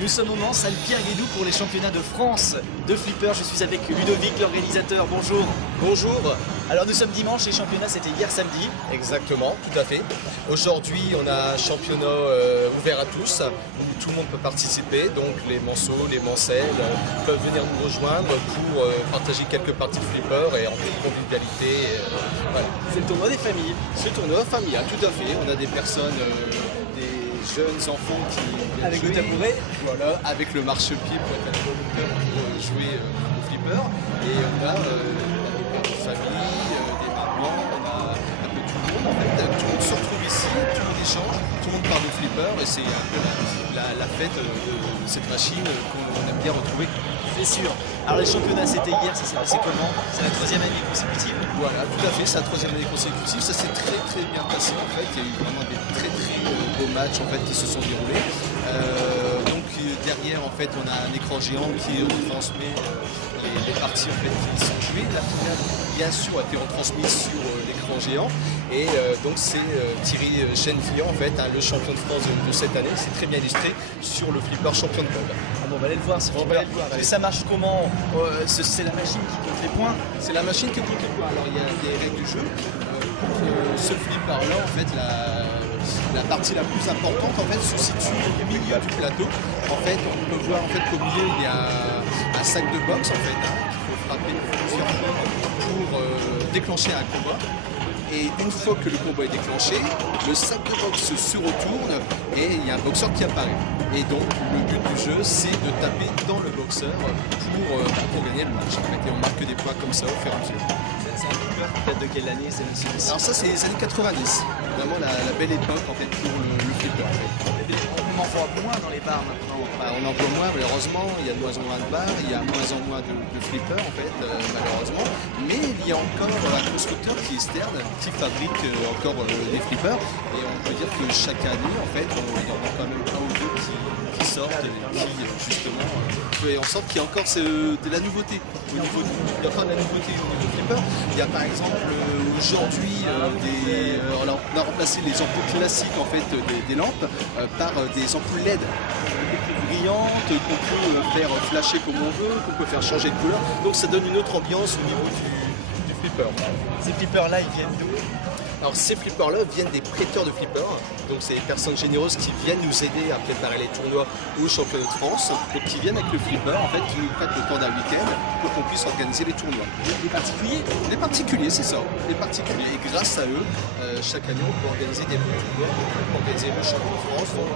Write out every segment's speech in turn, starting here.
Nous sommes au Mans, salle Pierre Guédou pour les championnats de France de flipper. Je suis avec Ludovic, l'organisateur. Bonjour. Bonjour. Alors nous sommes dimanche, les championnats c'était hier samedi. Exactement, tout à fait. Aujourd'hui, on a un championnat ouvert à tous, où tout le monde peut participer. Donc les Manceaux, les Mancelles peuvent venir nous rejoindre pour partager quelques parties de flipper et en toute convivialité. Voilà. C'est le tournoi des familles. Ce tournoi familial, tout à fait. On a des personnes, des jeunes enfants qui viennent Avec jouer. le tabouret. Voilà, avec le marchepied pour être pour jouer au flipper. Et on a des familles, des mamans, on a un peu tout le monde. En fait, tout le monde se retrouve ici, tout le monde échange, tout le monde parle de flipper et c'est un peu la fête de cette machine qu'on aime bien retrouver. C'est sûr. Alors les championnats c'était hier, ça s'est passé comment? C'est la troisième année consécutive. Voilà, tout à fait, c'est la troisième année consécutive, ça s'est très bien passé en fait, il y a eu vraiment des très beaux matchs en fait qui se sont déroulés. Donc derrière en fait on a un écran géant qui retransmet les parties en fait qui sont jouées. La finale bien sûr a été retransmise sur l'écran géant et donc c'est Thierry Chennevillain en fait, le champion de France de cette année, c'est très bien illustré sur le flipper champion de monde. Ah bon, on va aller le voir, c'est flipper. Et ça marche comment? C'est la machine qui compte les points. C'est la machine qui compte les points. Alors il y a des règles du jeu. Ce flipper là en fait la partie la plus importante en fait se situe au milieu du plateau. En fait on peut voir en fait qu'au milieu il y a un sac de boxe en fait qu'il faut frapper plusieurs fois pour déclencher un combat. Et une fois que le combat est déclenché, le sac de boxe se retourne et il y a un boxeur qui apparaît. Et donc le but du jeu c'est de taper dans le boxeur pour gagner le match en fait. Et on marque des points comme ça au fur et à mesure. C'est un flipper qui date de quelle année? Alors ça c'est les années 90, vraiment la belle époque en fait pour le flipper en fait. On en voit moins dans les bars maintenant. Bah, on en voit moins malheureusement, il y a de moins en moins de bars, il y a moins en moins de flippers en fait malheureusement, mais il y a encore un constructeur qui est Stern qui fabrique encore des flippers et on peut dire que chaque année en fait il y en a quand même un ou deux qui sortent et qui justement fait en sorte qu'il y a encore de la nouveauté il y a encore de la nouveauté au niveau flipper. Il y a par exemple aujourd'hui on a remplacé les ampoules classiques en fait des lampes par des ampoules LED brillantes qu'on peut faire flasher comme on veut, qu'on peut faire changer de couleur, donc ça donne une autre ambiance au niveau du flipper. Ces flippers là ils viennent d'où? Alors ces flippers là viennent des prêteurs de flippers, donc c'est des personnes généreuses qui viennent nous aider à préparer les tournois au championnat de France, donc qui viennent avec le flipper en fait, qui nous prêtent le temps d'un week-end pour qu'on puisse organiser les tournois. Les particuliers? Les particuliers, c'est ça, les particuliers. Et grâce à eux, chaque année on peut organiser des bons tournois, on peut organiser le championnat de France, donc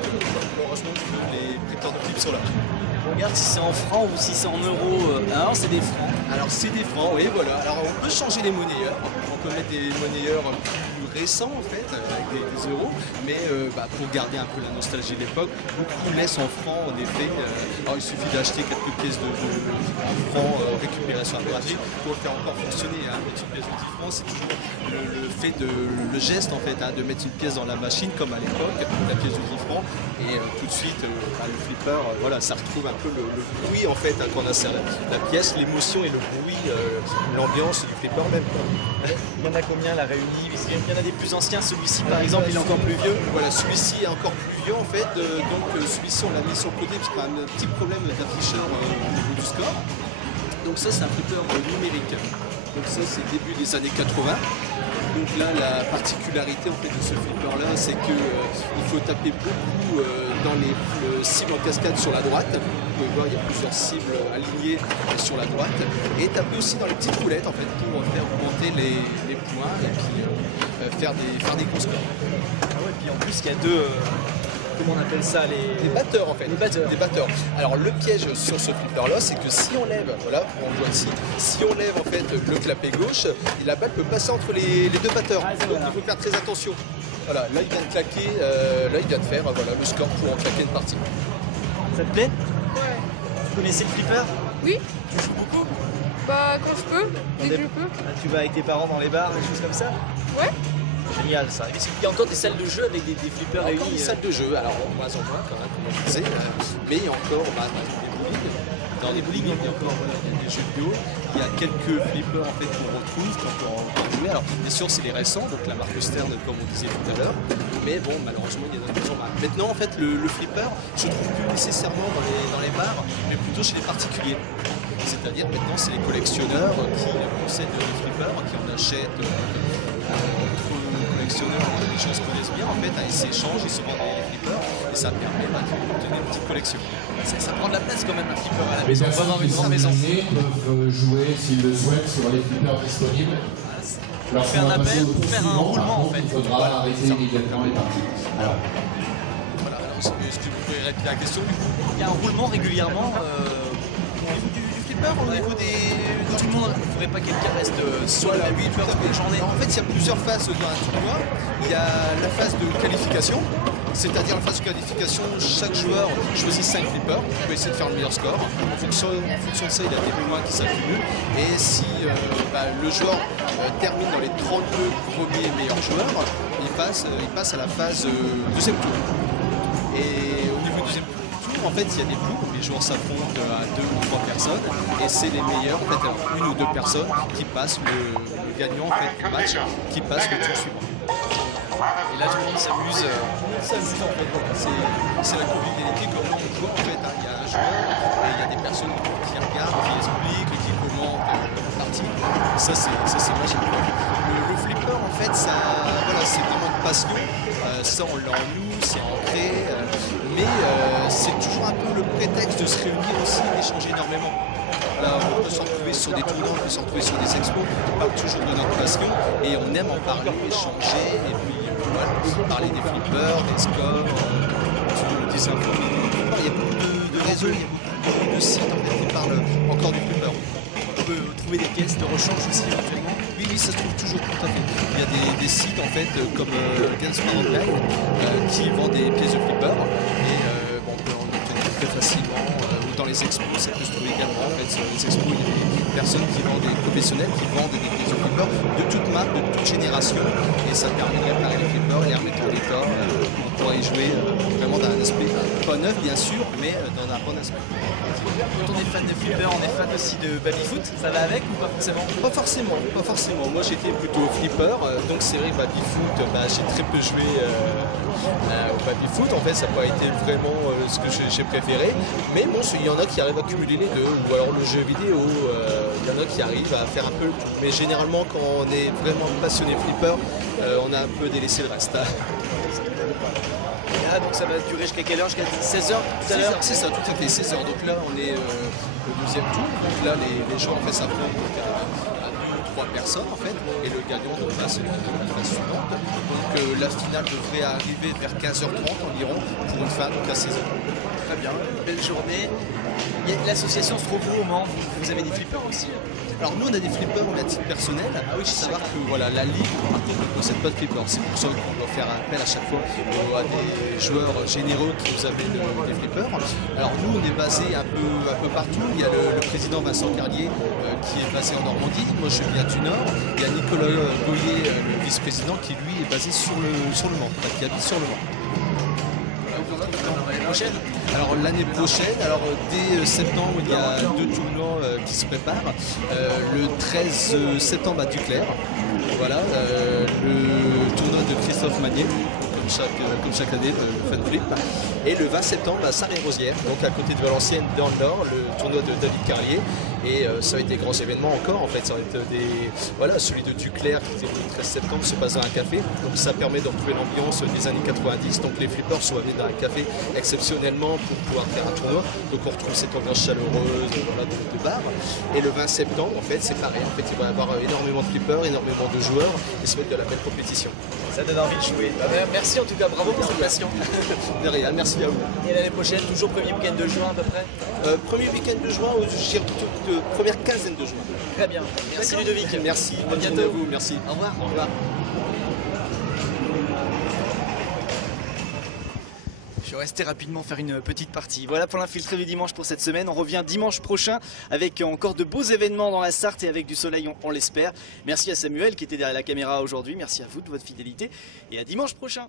heureusement que les prêteurs de flippers sont là. On regarde si c'est en francs ou si c'est en euros. Non, c'est des francs. Alors c'est des francs, oui voilà. Alors on peut changer les monnayeurs, on peut mettre des monnayeurs plus récents en fait, avec des euros, mais pour garder un peu la nostalgie de l'époque, beaucoup laissent en francs en effet. Alors il suffit d'acheter quelques pièces de francs récupérées sur un marché pour le faire encore fonctionner. Mettre une pièce de 10 francs, c'est toujours le fait le geste en fait, de mettre une pièce dans la machine comme à l'époque, la pièce de 10 francs, et tout de suite le flipper, voilà, ça retrouve un peu le bruit en fait quand on insère la pièce, l'émotion et le bruit, l'ambiance du flipper même. Il y en a combien là réunis? Il y en a des plus anciens, celui-ci par exemple il est encore plus vieux. Voilà, celui-ci est encore plus vieux en fait, donc celui-ci on l'a mis sur le côté parce qu'il y a un petit problème d'afficheur au niveau du score. Donc ça c'est un flipper numérique. Donc ça c'est début des années 80. Donc là la particularité en fait de ce flipper là c'est que il faut taper beaucoup dans les cibles en cascade sur la droite. Vous pouvez voir il y a plusieurs cibles alignées sur la droite. Et taper aussi dans les petites roulettes en fait pour faire augmenter les points et puis faire des gros scores. Ah ouais, puis en plus il y a deux. Comment on appelle ça, les batteurs en fait. Les batteurs. Des batteurs. Alors le piège sur ce flipper là, c'est que si on lève, voilà, on voit ici, si on lève en fait le clapet gauche, et la balle peut passer entre les deux batteurs. Donc il faut faire très attention. Voilà, là il vient de claquer, là il vient de faire voilà, le score pour en claquer une partie. Ça te plaît? Ouais. Tu connaissais le flipper? Oui. Tu joues beaucoup? Bah quand je peux, dès que je peux. Tu vas avec tes parents dans les bars, des choses comme ça? Ouais. Génial ça. Il y a encore des salles de jeu avec des flippers réunis. Encore des salles de jeu, alors moins en moins quand même, comme on disait, mais il y a encore des bowling, dans les bowling, il y a encore il y a des jeux vidéo, il y a quelques flippers en fait qu'on retrouve quand on peut jouer. Alors bien sûr c'est les récents, donc la marque Stern comme on disait tout à l'heure, mais bon malheureusement il y en a de plus en plus. Maintenant en fait le flipper je trouve plus nécessairement dans les bars, mais plutôt chez les particuliers. C'est-à-dire maintenant c'est les collectionneurs qui possèdent des flippers, qui en achètent entre collectionneurs, les gens se connaissent bien en fait, ils s'échangent, ils se vendent des flippers et ça permet de tenir une petite collection. Ça prend de la place quand même un flipper à la Les maison, on va avoir personnes une qui grande sont maison. abonnés peuvent jouer s'ils le souhaitent sur les flippers disponibles. On fait un appel pour faire un roulement en fait. Il faudra arrêter immédiatement les parties. Alors, Voilà, alors, est-ce que vous pouvez répéter la question du coup? Il y a un roulement régulièrement au niveau du flipper, au niveau des... Tout le monde, il ne faudrait pas que quelqu'un reste sur le même flipper toute la journée. En fait, il y a plusieurs phases dans un tournoi. Il y a la phase de qualification, c'est-à-dire la phase de qualification, chaque joueur choisit 5 flippers pour essayer de faire le meilleur score. En fonction de ça, il y a des points qui s'accumulent. Et si le joueur termine dans les 32 premiers meilleurs joueurs, il passe à la phase deuxième tour. Et au niveau du deuxième tour, en fait, il y a des poules où les joueurs s'affrontent à 2 ou 3 personnes et c'est les meilleurs, en fait, alors, 1 ou 2 personnes qui passent le gagnant en fait, du match, qui passe le tour suivant. Et là tout le monde s'amuse. s'amuse en fait, voilà. C'est la convivialité comme on voit en fait, hein. Il y a un joueur et il y a des personnes qui regardent, qui expliquent, qui commentent la partie. Ça c'est magique. Le flipper en fait, c'est vraiment une passion. Ça on l'a en nous, c'est ancré, mais c'est toujours un peu le prétexte de se réunir aussi et d'échanger énormément. Là, on peut s'en retrouver sur des tournois, on peut s'en retrouver sur des expos, on parle toujours de notre passion et on aime en parler, échanger et puis voilà, parler des flippers, des scores, des infos. Il y a beaucoup de réseaux, il y a beaucoup de sites en fait, qui parlent encore du flipper. On peut trouver des pièces de rechange aussi éventuellement. Oui, ça se trouve toujours tout à fait. Il y a des sites en fait comme Gamesman Online qui vendent des pièces de flipper et on peut en obtenir très facilement ou dans les expos, ça peut se trouver également. En fait, sur les expos, il y a des personnes qui vendent, des professionnels qui vendent des pièces de flipper de toute marque, de toute génération et ça permet de réparer les flippers et les remettre en état. On pourrait y jouer vraiment d'un aspect pas neuf bien sûr, mais dans un bon aspect. Quand on est fan de flipper, on est fan aussi de baby-foot, ça va avec ou pas forcément? Pas forcément. Moi j'étais plutôt flipper, donc c'est vrai que baby-foot, j'ai très peu joué au baby-foot. En fait, ça n'a pas été vraiment ce que j'ai préféré. Mais bon, il y en a qui arrivent à cumuler les deux. Ou alors le jeu vidéo, il y en a qui arrivent à faire un peu le tout. Mais généralement, quand on est vraiment passionné flipper, on a un peu délaissé le reste. Ah, donc ça va durer jusqu'à quelle heure? Jusqu'à 16h tout à l'heure? C'est ça, tout à fait, 16h. Donc là, on est au deuxième tour. Donc là, les gens en fait s'affrontent à 2 ou 3 personnes en fait. Et le gagnant donc passe la suivante. Donc la finale devrait arriver vers 15h30 environ pour une fin donc à 16h. Très bien, belle journée. L'association se trouve où au Mans? Vous avez des flippers aussi? Alors nous on a des flippers à titre personnel. Ah oui, il faut savoir que voilà, la ligue par contre ne possède pas de flippers. C'est pour ça qu'on doit faire appel à chaque fois à des joueurs généreux qui nous amènent des flippers. Alors nous on est basé un peu partout. Il y a le président Vincent Carlier qui est basé en Normandie. Moi je viens du Nord. Il y a Nicolas Goyer, le vice-président, qui lui est basé sur le Mans, qui habite sur le Mans. L'année prochaine? Alors l'année prochaine, dès septembre, il y a 2 tournois qui se préparent. Le 13 septembre à Duclair, voilà, le tournoi de Christophe Magnier, comme chaque année, le Fun Flip. Et le 20 septembre à Sarre-et-Rosières, donc à côté de Valenciennes, dans le Nord, le tournoi de David Carlier. Et ça va être des grands événements encore, en fait, ça va être voilà, celui de Duclair qui était le 13 septembre se passe dans un café, donc ça permet de retrouver l'ambiance des années 90, donc les flippers sont venus dans un café exceptionnellement pour pouvoir faire un tournoi, donc on retrouve cette ambiance chaleureuse voilà, de bar. Et le 20 septembre, en fait, c'est pareil, en fait, il va y avoir énormément de flippers, énormément de joueurs, et ça va être de la belle compétition. Ça donne envie de jouer. Merci en tout cas, bravo pour cette passion. De rien, merci à vous. Et l'année prochaine, toujours premier week-end de juin à peu près? Premier week-end de juin, je dirais plutôt de première quinzaine de juin. Très bien. Merci Ludovic. Merci, À bonne bientôt. journée à vous, merci. Au revoir. Au revoir. Je vais rester rapidement faire une petite partie. Voilà pour l'infiltré du dimanche pour cette semaine. On revient dimanche prochain avec encore de beaux événements dans la Sarthe et avec du soleil, on l'espère. Merci à Samuel qui était derrière la caméra aujourd'hui. Merci à vous de votre fidélité et à dimanche prochain.